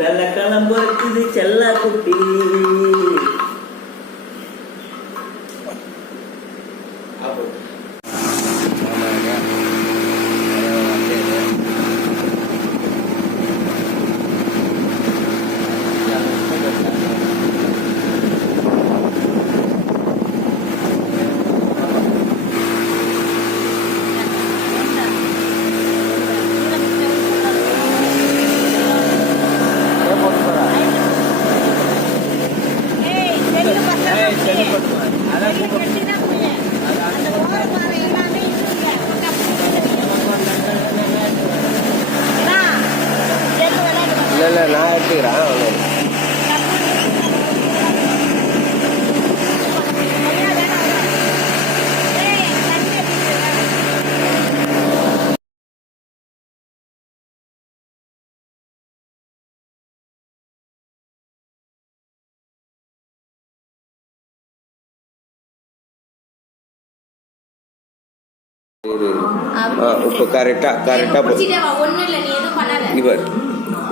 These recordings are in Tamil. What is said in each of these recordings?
நல்ல காலம் பிறக்குது செல்ல குட்டி. இல்லை நான் எடுத்துக்கிறேன். இப்போ கரெக்டாக இவர்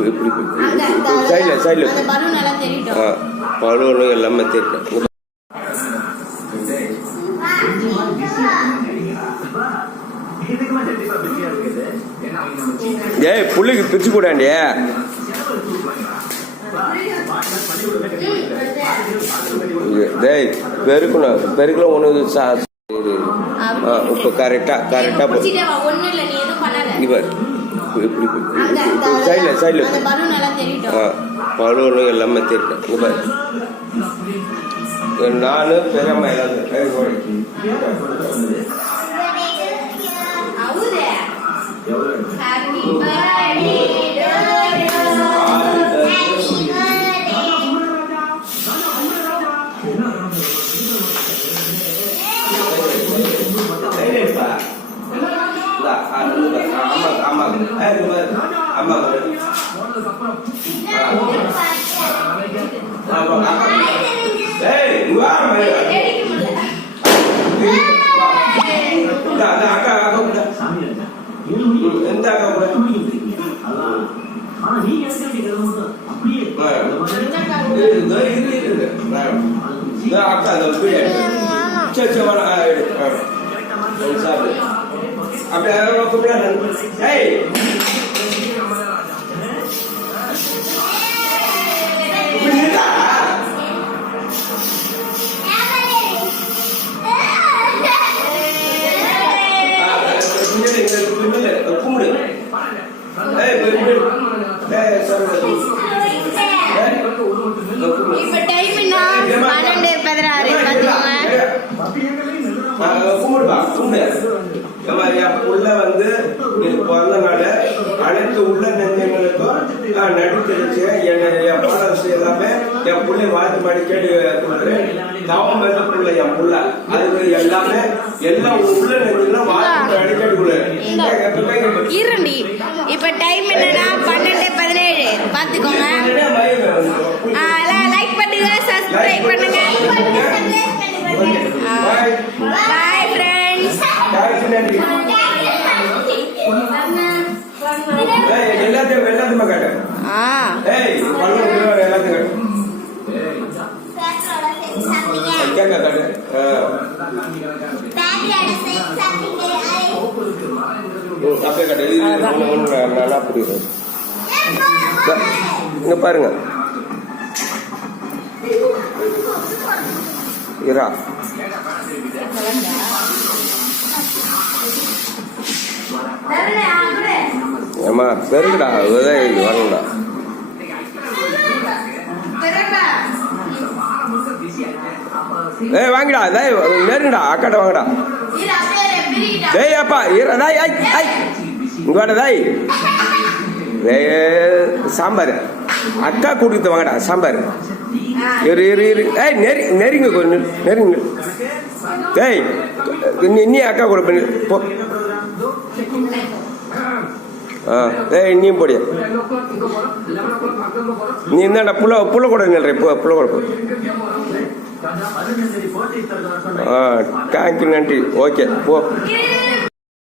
இப்படி சைடில் பலூனு எல்லாமே தெரியும். ஏய் புள்ளிக்கு பிரிச்சு கூடாண்டிய பெருக்கணும் பெருக்கலாம் ஒன்று இப்போ கரெக்டாக இவர் இப்படி சைடில் பலூனு எல்லாமே தெரியும். நான் பெரியம்மா உள்ள வந்து பிறந்தனால அனைத்து உள்ள நெஞ்சங்களுக்கும் நடித்தடிச்சு என் பாடல் எல்லாமே என் பிள்ளை வாழ்த்து மாடி கேட்டு தவம் என்ற என் புள்ள அதுக்கு எல்லாமே எல்லாம் உள்ள நெஞ்சங்களும் வாழ்த்து அடிக்கடி இருண்டி. இப்ப டைம் என்னன்னா 12:17 பாத்துக்கோங்க. லைக் பண்ணுங்க, சப்ஸ்கிரைப் பண்ணுங்க. Bye friends. எல்லாத்தையும் காட்டு. நல்லா புரியுது. இங்க பாருங்க இரா ஏமா பெருகுடா உதவி வரணும்டா. ஏய் வாங்கிடா நெருங்கடா அக்காட்ட வாங்கடா. டேய் அப்பா இங்க தாய் சாம்பார் அக்கா கூட்டிட்டு வாங்கடா சாம்பார். இரு ஏய் நெருங்க கொஞ்சம் நெருங்க. டேய் நீ அக்கா கூட பண்ணி போ. ஏய் நீ போடிய நீ என்னடா புள்ள கூட நில்ற புள்ள கூட தேங்க்யூ நன்றி ஓகே போ